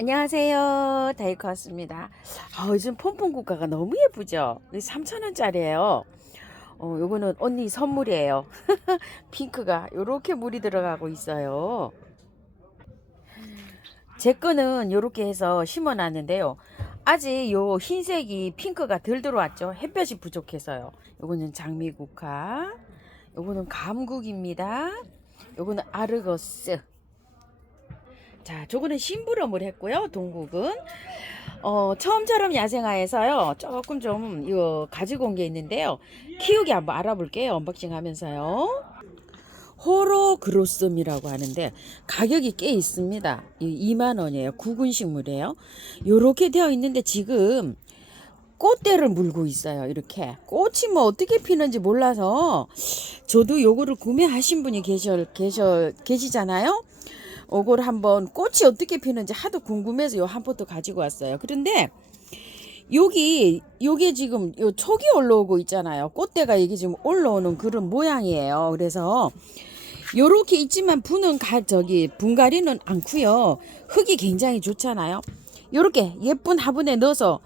안녕하세요. 다이커스입니다. 요즘 폼폼 국화가 너무 예쁘죠? 3,000원짜리예요. 요거는 언니 선물이에요. 핑크가 요렇게 물이 들어가고 있어요. 제 거는 요렇게 해서 심어 놨는데요. 아직 요 흰색이 핑크가 덜 들어왔죠. 햇볕이 부족해서요. 요거는 장미국화, 요거는 감국입니다. 요거는 아르거스. 자, 저거는 심부름을 했고요. 동국은 처음처럼 야생화에서요. 조금 좀 이거 가지고 온 게 있는데요. 키우기 한번 알아볼게요. 언박싱 하면서요. 호로그로썸이라고 하는데 가격이 꽤 있습니다. 2만 원이에요. 구근 식물이에요. 요렇게 되어 있는데 지금 꽃대를 물고 있어요. 이렇게 꽃이 뭐 어떻게 피는지 몰라서 저도 요거를 구매하신 분이 계시잖아요. 요걸 한번 꽃이 어떻게 피는지 하도 궁금해서 요 한 포트 가지고 왔어요. 그런데 요게 지금 요 촉이 올라오고 있잖아요. 꽃대가 이게 지금 올라오는 그런 모양이에요. 그래서 요렇게 있지만 분갈이는 않고요. 흙이 굉장히 좋잖아요. 요렇게 예쁜 화분에 넣어서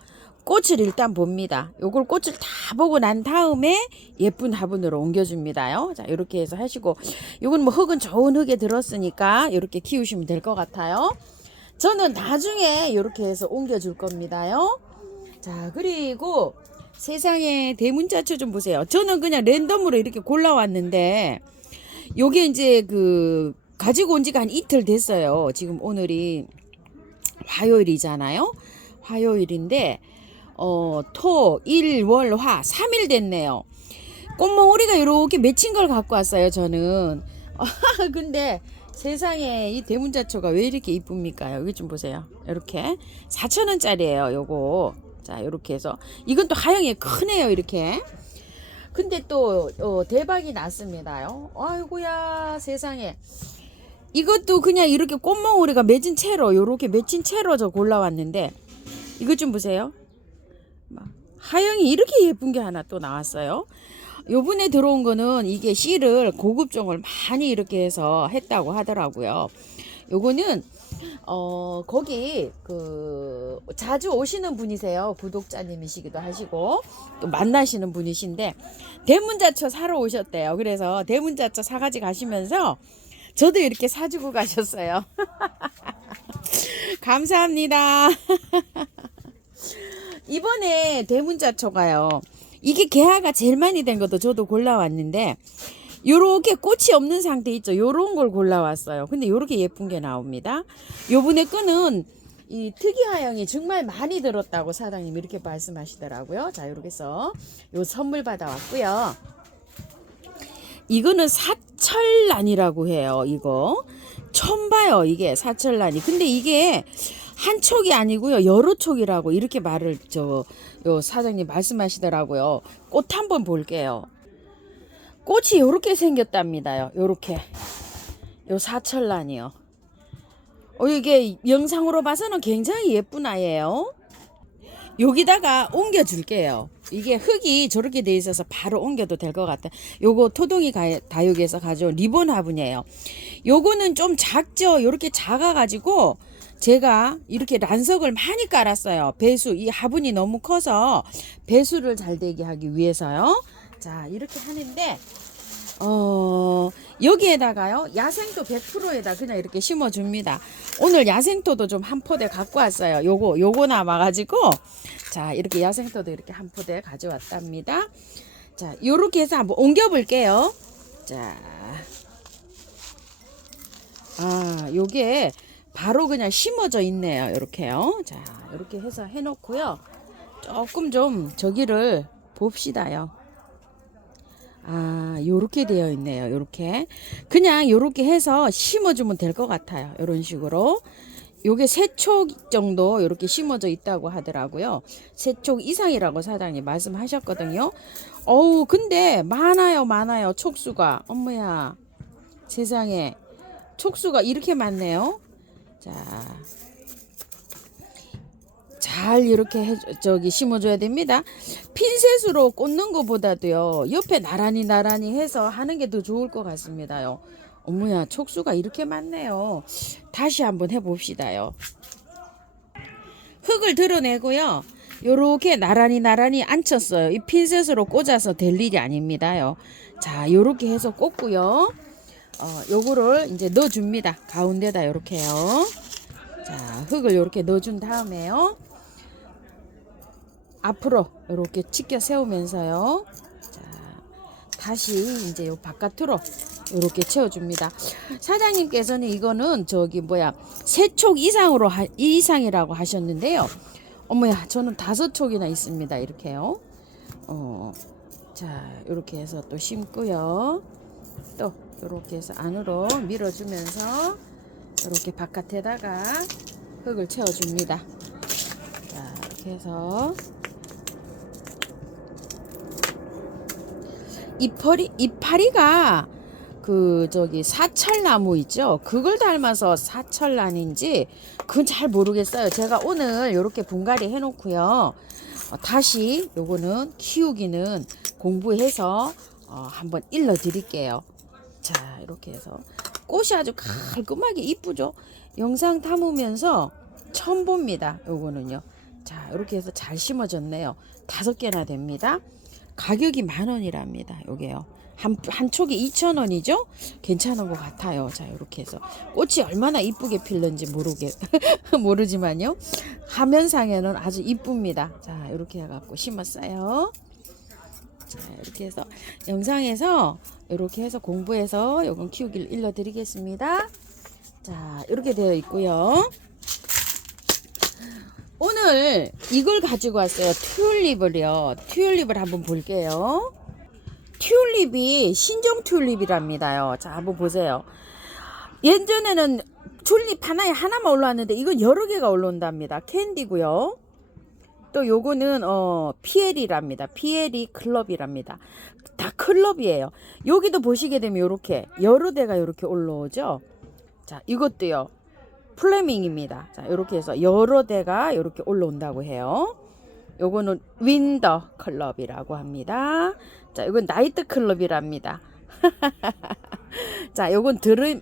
꽃을 일단 봅니다. 요걸 꽃을 다 보고 난 다음에 예쁜 화분으로 옮겨줍니다요. 자, 이렇게 해서 하시고, 요건 뭐 흙은 좋은 흙에 들었으니까 이렇게 키우시면 될 것 같아요. 저는 나중에 이렇게 해서 옮겨줄 겁니다요. 자, 그리고 세상에 대문자초 좀 보세요. 저는 그냥 랜덤으로 이렇게 골라왔는데, 요게 이제 가지고 온 지가 한 이틀 됐어요. 지금 오늘이 화요일이잖아요. 화요일인데, 토, 일, 월, 화 3일 됐네요. 꽃몽오리가 이렇게 맺힌 걸 갖고 왔어요. 저는. 근데 세상에 이 대문자초가 왜 이렇게 이쁩니까? 여기 좀 보세요. 이렇게 4,000원짜리예요. 요거. 자, 이렇게 해서 이건 또 하영이 크네요. 이렇게. 근데 또 대박이 났습니다요. 아이고야 세상에. 이것도 그냥 이렇게 꽃몽오리가 맺은 채로 요렇게 맺힌 채로 저 골라왔는데 이것 좀 보세요. 하영이 이렇게 예쁜 게 하나 또 나왔어요. 요번에 들어온 거는 이게 씨를 고급종을 많이 이렇게 해서 했다고 하더라고요. 요거는 거기 자주 오시는 분이세요. 구독자님이시기도 하시고 또 만나시는 분이신데 대문자초 사러 오셨대요. 그래서 대문자초 사가지 가시면서 저도 이렇게 사주고 가셨어요. 감사합니다. 이번에 대문자초가요. 이게 개화가 제일 많이 된 것도 저도 골라왔는데 요렇게 꽃이 없는 상태 있죠. 요런 걸 골라왔어요. 근데 요렇게 예쁜 게 나옵니다. 요번에 거는 이 특이하영이 정말 많이 들었다고 사장님 이렇게 말씀하시더라고요. 자, 요렇게 해서 요 선물 받아왔고요. 이거는 사철란이라고 해요. 이거 처음 봐요. 이게 사철란이. 근데 이게 한 촉이 아니고요. 여러 촉이라고 이렇게 말을 요 사장님 말씀하시더라고요. 꽃 한번 볼게요. 꽃이 요렇게 생겼답니다요. 요렇게. 요 사철란이요. 이게 영상으로 봐서는 굉장히 예쁜 아이예요. 여기다가 옮겨 줄게요. 이게 흙이 저렇게 돼 있어서 바로 옮겨도 될 것 같아. 요거 토동이 다육에서 가져온 리본 화분이에요. 요거는 좀 작죠. 요렇게 작아 가지고 제가 이렇게 란석을 많이 깔았어요. 배수, 이 화분이 너무 커서 배수를 잘 되게 하기 위해서요. 자, 이렇게 하는데 여기에다가요 야생토 100%에다 그냥 이렇게 심어줍니다. 오늘 야생토도 좀 한 포대 갖고 왔어요. 요거 남아가지고 자, 이렇게 야생토도 이렇게 한 포대 가져왔답니다. 자, 요렇게 해서 한번 옮겨 볼게요. 자, 요게 바로 그냥 심어져 있네요. 요렇게요. 자, 요렇게 해서 해놓고요. 조금 좀 저기를 봅시다요. 요렇게 되어 있네요. 요렇게. 그냥 요렇게 해서 심어주면 될 것 같아요. 요런 식으로. 요게 3촉 정도 요렇게 심어져 있다고 하더라고요. 3촉 이상이라고 사장님 말씀하셨거든요. 근데 많아요. 촉수가. 어머야. 세상에. 촉수가 이렇게 많네요. 자. 잘 이렇게 심어줘야 됩니다. 핀셋으로 꽂는 것보다도요 옆에 나란히 해서 하는 게 더 좋을 것 같습니다요. 어머야 촉수가 이렇게 많네요. 다시 한번 해봅시다요. 흙을 드러내고요. 요렇게 나란히 앉혔어요. 이 핀셋으로 꽂아서 될 일이 아닙니다요. 자, 요렇게 해서 꽂고요. 요거를 이제 넣어줍니다. 가운데다 요렇게요. 자, 흙을 요렇게 넣어준 다음에요. 앞으로 요렇게 치켜 세우면서요. 자, 다시 이제 요 바깥으로 요렇게 채워줍니다. 사장님께서는 이거는 세촉 이상이라고 하셨는데요. 어머야, 저는 5촉이나 있습니다. 이렇게요. 자, 이렇게 해서 또 심고요. 또 이렇게 해서 안으로 밀어주면서 이렇게 바깥에다가 흙을 채워줍니다. 자, 이렇게 해서 이파리가 사철나무 있죠? 그걸 닮아서 사철란인지 그건 잘 모르겠어요. 제가 오늘 이렇게 분갈이 해놓고요. 다시 요거는 키우기는 공부해서 한번 일러 드릴게요. 자, 이렇게 해서 꽃이 아주 깔끔하게 이쁘죠? 영상 담으면서 처음 봅니다. 요거는요. 자, 이렇게 해서 잘 심어졌네요. 5개나 됩니다. 가격이 10,000원이랍니다. 요게요. 한 촉에 2,000원이죠? 괜찮은 것 같아요. 자, 이렇게 해서 꽃이 얼마나 이쁘게 필는지 모르지만요. 화면상에는 아주 이쁩니다. 자, 이렇게 해갖고 심었어요. 자, 이렇게 해서 영상에서 이렇게 해서 공부해서 요건 키우기를 일러드리겠습니다. 자, 이렇게 되어 있고요. 오늘 이걸 가지고 왔어요. 튤립을 한번 볼게요. 튤립이 신종 튤립이랍니다요. 자, 한번 보세요. 예전에는 튤립 하나만 올라왔는데 이건 여러 개가 올라온답니다. 캔디고요. 또 요거는 피에리랍니다. 피에리 클럽이랍니다. 다 클럽이에요. 여기도 보시게 되면 요렇게 여러 대가 요렇게 올라오죠. 자, 이것도요. 플레밍입니다. 자, 요렇게 해서 여러 대가 요렇게 올라온다고 해요. 요거는 윈더 클럽이라고 합니다. 자, 이건 나이트 클럽이랍니다. 자, 요건 드림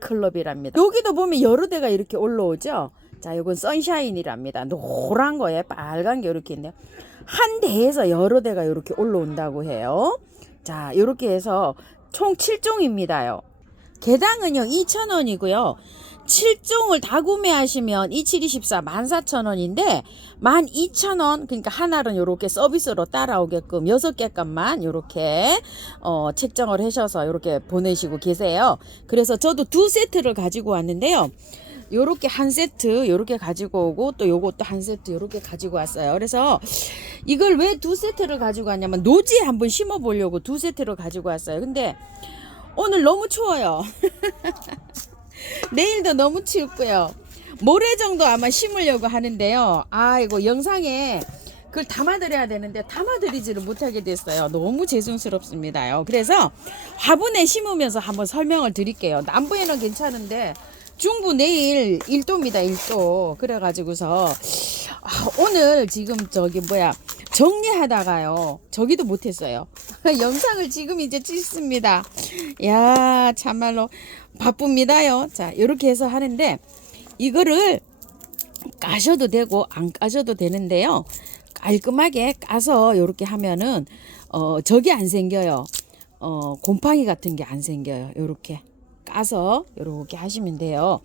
클럽이랍니다. 여기도 보면 여러 대가 이렇게 올라오죠. 자, 요건 선샤인이랍니다. 노란 거에 빨간 게 이렇게 있네요. 한 대에서 여러 대가 이렇게 올라온다고 해요. 자, 이렇게 해서 총 7종입니다요. 개당은요 2,000원이고요. 7종을 다 구매하시면 2724 14,000원인데 12,000원 그러니까 하나는 요렇게 서비스로 따라오게끔 6개 값만 요렇게 책정을 하셔서 요렇게 보내시고 계세요. 그래서 저도 2세트를 가지고 왔는데요. 요렇게 한 세트 요렇게 가지고 오고 또 요것도 한 세트 요렇게 가지고 왔어요. 그래서 이걸 왜 2세트를 가지고 왔냐면 노지에 한번 심어 보려고 2세트를 가지고 왔어요. 근데 오늘 너무 추워요. 내일도 너무 춥고요. 모레 정도 아마 심으려고 하는데요. 이거 영상에 그걸 담아드려야 되는데 담아드리지를 못하게 됐어요. 너무 죄송스럽습니다요. 그래서 화분에 심으면서 한번 설명을 드릴게요. 남부에는 괜찮은데 중부 내일 1도입니다. 1도. 그래가지고서 오늘 지금 정리하다가요. 저기도 못했어요. 영상을 지금 이제 찍습니다. 야, 참말로 바쁩니다요. 자, 이렇게 해서 하는데 이거를 까셔도 되고 안 까셔도 되는데요. 깔끔하게 까서 이렇게 하면은 저게 안 생겨요. 곰팡이 같은 게 안 생겨요. 이렇게 까서 이렇게 하시면 돼요.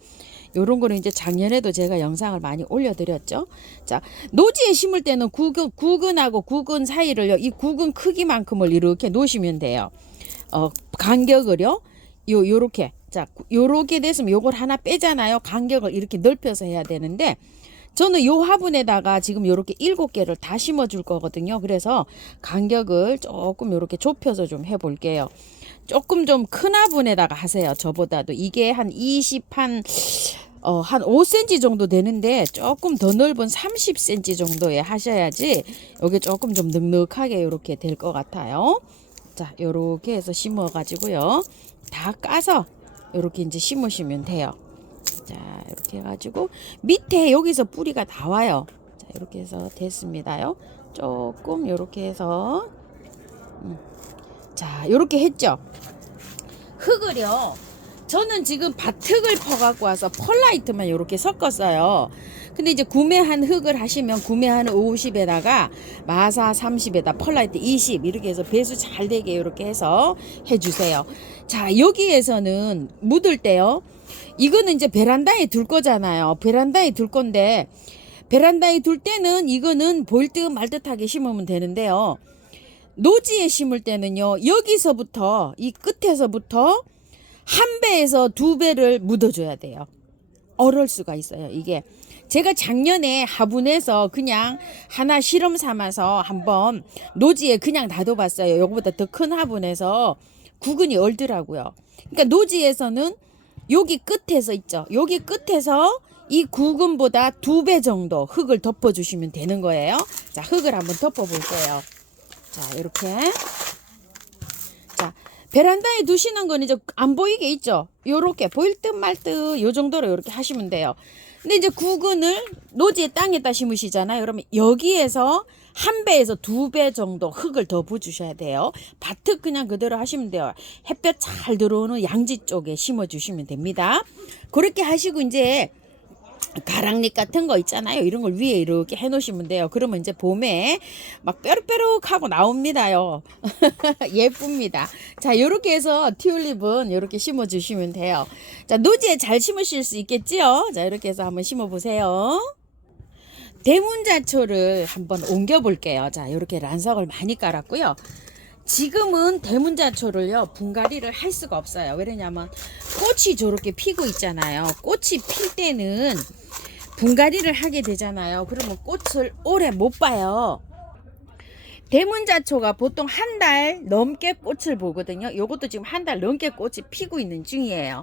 요런 거는 이제 작년에도 제가 영상을 많이 올려드렸죠. 자, 노지에 심을 때는 구근하고 구근 사이를요, 이 구근 크기만큼을 이렇게 놓으시면 돼요. 간격을요, 요렇게. 자, 요렇게 됐으면 요걸 하나 빼잖아요. 간격을 이렇게 넓혀서 해야 되는데, 저는 요 화분에다가 지금 요렇게 7개를 다 심어줄 거거든요. 그래서 간격을 조금 요렇게 좁혀서 좀 해볼게요. 조금 좀 큰 화분에다가 하세요. 저보다도 이게 한 5cm 정도 되는데 조금 더 넓은 30cm 정도에 하셔야지 여기 조금 좀 넉넉하게 이렇게 될 것 같아요. 자, 요렇게 해서 심어 가지고요. 다 까서 요렇게 이제 심으시면 돼요. 자, 이렇게 해가지고 밑에 여기서 뿌리가 나와요. 자, 이렇게 해서 됐습니다요. 조금 요렇게 해서 자, 요렇게 했죠. 흙을요 저는 지금 바특을 퍼갖고 와서 펄라이트만 이렇게 섞었어요. 근데 이제 구매한 흙을 하시면 구매하는 50에다가 마사 30에다 펄라이트 20 이렇게 해서 배수 잘 되게 이렇게 해서 해주세요. 자, 여기에서는 묻을 때요. 이거는 이제 베란다에 둘 거잖아요. 베란다에 둘 건데 베란다에 둘 때는 이거는 보일 듯 말 듯하게 심으면 되는데요. 노지에 심을 때는요. 여기서부터 이 끝에서부터 한 배에서 두 배를 묻어줘야 돼요. 얼을 수가 있어요. 이게 제가 작년에 화분에서 그냥 하나 실험 삼아서 한번 노지에 그냥 놔둬봤어요. 요거보다 더 큰 화분에서 구근이 얼더라고요. 그러니까 노지에서는 여기 끝에서 있죠. 여기 끝에서 이 구근보다 두 배 정도 흙을 덮어주시면 되는 거예요. 자, 흙을 한번 덮어볼게요. 자, 이렇게. 자, 베란다에 두시는 건 이제 안 보이게 있죠. 요렇게 보일 듯 말 듯 요 정도로 이렇게 하시면 돼요. 근데 이제 구근을 노지에 땅에다 심으시잖아요. 그러면 여기에서 한 배에서 두 배 정도 흙을 더 부어주셔야 돼요. 밭을 그냥 그대로 하시면 돼요. 햇볕 잘 들어오는 양지 쪽에 심어주시면 됩니다. 그렇게 하시고 이제 가랑잎 같은 거 있잖아요. 이런 걸 위에 이렇게 해 놓으시면 돼요. 그러면 이제 봄에 막 뾰룩뾰룩하고 나옵니다요. 예쁩니다. 자, 요렇게 해서 튤립은 요렇게 심어 주시면 돼요. 자, 노지에 잘 심으실 수 있겠지요? 자, 이렇게 해서 한번 심어 보세요. 대문자초를 한번 옮겨 볼게요. 자, 요렇게 란석을 많이 깔았고요. 지금은 대문자초를요 분갈이를 할 수가 없어요. 왜냐면 꽃이 저렇게 피고 있잖아요. 꽃이 필 때는 분갈이를 하게 되잖아요. 그러면 꽃을 오래 못 봐요. 대문자초가 보통 한 달 넘게 꽃을 보거든요. 요것도 지금 한 달 넘게 꽃이 피고 있는 중이에요.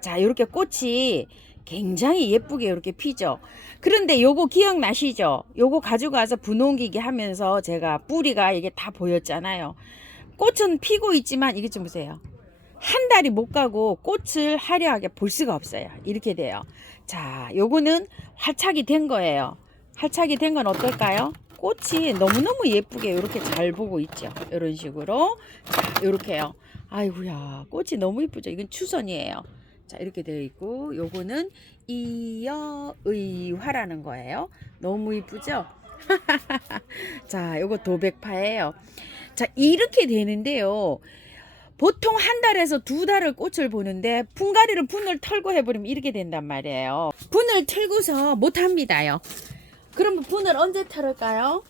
자, 이렇게 꽃이 굉장히 예쁘게 이렇게 피죠. 그런데 요거 기억나시죠? 요거 가지고 와서 분홍기기 하면서 제가 뿌리가 이게 다 보였잖아요. 꽃은 피고 있지만 이게 좀 보세요. 한 달이 못 가고 꽃을 화려하게 볼 수가 없어요. 이렇게 돼요. 자, 요거는 활착이 된 거예요. 활착이 된 건 어떨까요? 꽃이 너무너무 예쁘게 이렇게 잘 보고 있죠. 이런 식으로. 자, 이렇게요. 아이고야, 꽃이 너무 예쁘죠. 이건 추선이에요. 자, 이렇게 되어 있고, 요거는 이여의화라는 거예요. 너무 이쁘죠? 자, 요거 도백파예요. 자, 이렇게 되는데요. 보통 한 달에서 두 달을 꽃을 보는데 분갈이를 분을 털고 해버리면 이렇게 된단 말이에요. 분을 틀고서 못 합니다요. 그러면 분을 언제 털을까요?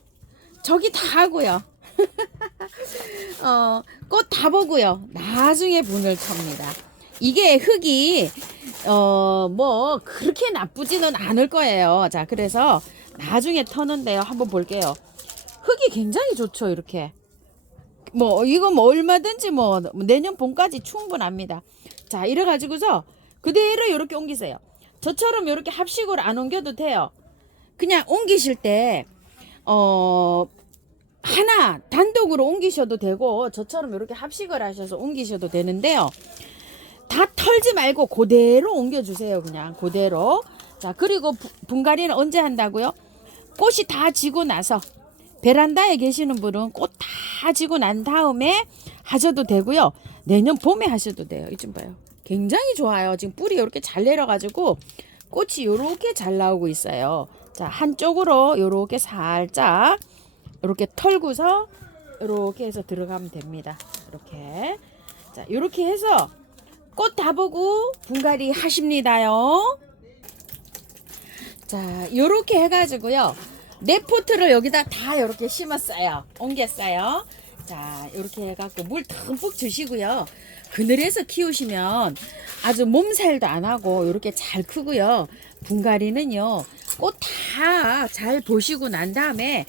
저기 다 하고요. 꽃 다 보고요. 나중에 분을 텁니다. 이게 흙이 뭐 그렇게 나쁘지는 않을 거예요. 자, 그래서 나중에 터는데요. 한번 볼게요. 흙이 굉장히 좋죠. 이렇게. 뭐 이거 뭐 얼마든지 뭐 내년 봄까지 충분합니다. 자, 이래 가지고서 그대로 이렇게 옮기세요. 저처럼 이렇게 합식으로 안 옮겨도 돼요. 그냥 옮기실 때 하나 단독으로 옮기셔도 되고 저처럼 이렇게 합식을 하셔서 옮기셔도 되는데요. 다 털지 말고 그대로 옮겨주세요. 그냥 그대로. 자, 그리고 분갈이는 언제 한다고요? 꽃이 다 지고 나서 베란다에 계시는 분은 꽃 다 지고 난 다음에 하셔도 되고요. 내년 봄에 하셔도 돼요. 이좀 봐요. 굉장히 좋아요. 지금 뿌리 이렇게 잘 내려가지고 꽃이 이렇게 잘 나오고 있어요. 자, 한쪽으로 이렇게 살짝 이렇게 털고서 이렇게 해서 들어가면 됩니다. 이렇게. 자, 이렇게 해서 꽃 다 보고 분갈이 하십니다요. 자, 요렇게 해가지고요. 네 포트를 여기다 다 이렇게 심었어요. 옮겼어요. 자, 이렇게 해갖고 물 듬뿍 주시고요. 그늘에서 키우시면 아주 몸살도 안 하고 이렇게 잘 크고요. 분갈이는요. 꽃 다 잘 보시고 난 다음에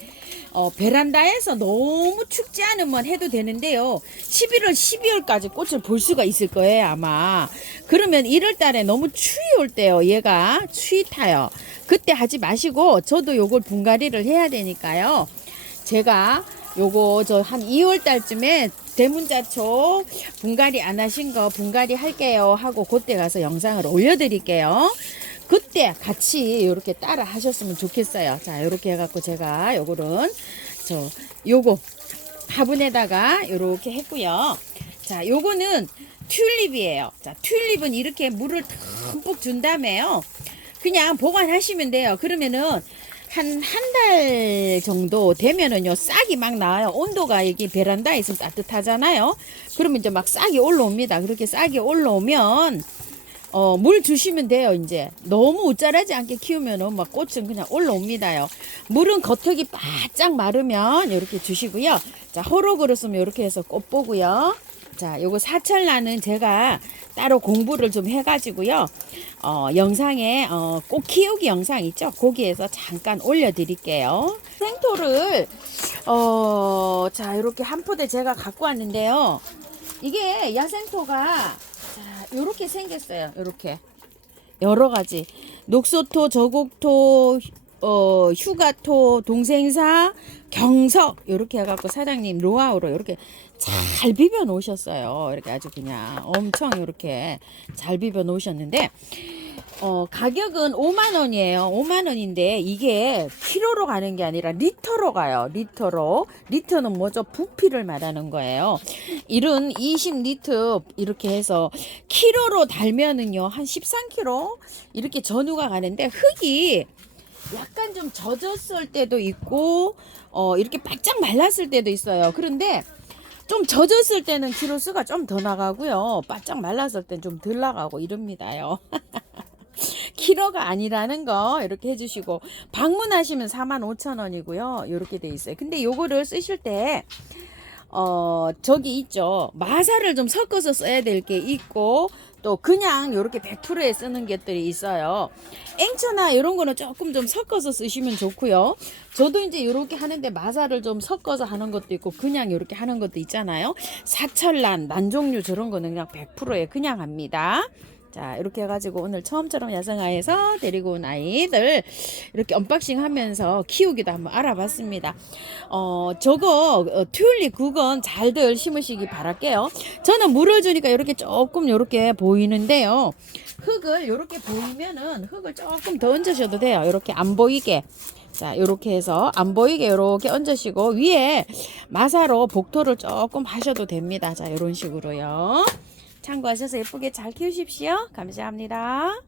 베란다에서 너무 춥지 않으면 해도 되는데요. 11월, 12월까지 꽃을 볼 수가 있을 거예요, 아마. 그러면 1월 달에 너무 추위 올 때요. 얘가 추위 타요. 그때 하지 마시고 저도 요걸 분갈이를 해야 되니까요. 제가 요거 저 한 2월 달쯤에 대문자초 분갈이 안 하신 거 분갈이 할게요 하고 그때 가서 영상을 올려드릴게요. 그때 같이 이렇게 따라 하셨으면 좋겠어요. 자, 이렇게 해갖고 제가 요거는 요거 화분에다가 이렇게 했고요. 자, 요거는 튤립이에요. 자, 튤립은 이렇게 물을 듬뿍 준 다음에요. 그냥 보관하시면 돼요. 그러면은 한 달 정도 되면은요, 싹이 막 나와요. 온도가 여기 베란다에 있으면 따뜻하잖아요. 그러면 이제 막 싹이 올라옵니다. 그렇게 싹이 올라오면 물 주시면 돼요. 이제 너무 우짜라지 않게 키우면은 막 꽃은 그냥 올라옵니다요. 물은 겉흙이 바짝 마르면 이렇게 주시고요. 자, 호록으로 쓰면 이렇게 해서 꽃 보고요. 자, 요거 사철나는 제가 따로 공부를 좀 해가지고요. 영상에 꽃 키우기 영상 있죠? 거기에서 잠깐 올려드릴게요. 생토를 자, 이렇게 한 포대 제가 갖고 왔는데요. 이게 야생토가 자, 요렇게 생겼어요. 요렇게 여러 가지 녹소토, 저곡토, 휴가토, 동생사, 경석 이렇게 해갖고 사장님 노하우로 이렇게 잘 비벼 놓으셨어요. 이렇게 아주 그냥 엄청 이렇게 잘 비벼 놓으셨는데 가격은 5만 원이에요. 5만 원인데 이게 키로로 가는 게 아니라 리터로 가요. 리터로. 리터는 뭐죠? 부피를 말하는 거예요. 이런 20리터 이렇게 해서 키로로 달면은요 한 13kg 이렇게 전후가 가는데 흙이 약간 좀 젖었을 때도 있고 이렇게 바짝 말랐을 때도 있어요. 그런데 좀 젖었을 때는 키로수가 좀 더 나가고요. 바짝 말랐을 때는 좀 덜 나가고 이럽니다요. 키로가 아니라는 거 이렇게 해주시고 방문하시면 45,000원이고요. 이렇게 돼 있어요. 근데 요거를 쓰실 때 저기 있죠. 마사를 좀 섞어서 써야 될 게 있고 또 그냥 요렇게 100%에 쓰는 것들이 있어요. 앵처나 이런 거는 조금 좀 섞어서 쓰시면 좋고요. 저도 이제 요렇게 하는데 마사를 좀 섞어서 하는 것도 있고 그냥 요렇게 하는 것도 있잖아요. 사철난, 난종류 저런 거는 그냥 100%에 그냥 합니다. 자, 이렇게 해가지고 오늘 처음처럼 야생화에서 데리고 온 아이들 이렇게 언박싱 하면서 키우기도 한번 알아봤습니다. 저거 튤립 그건 잘들 심으시기 바랄게요. 저는 물을 주니까 이렇게 조금 이렇게 보이는데요. 흙을 이렇게 보이면은 흙을 조금 더 얹으셔도 돼요. 이렇게 안 보이게. 자, 이렇게 해서 안 보이게 이렇게 얹으시고 위에 마사로 복토를 조금 하셔도 됩니다. 자, 이런 식으로요. 참고하셔서 예쁘게 잘 키우십시오. 감사합니다.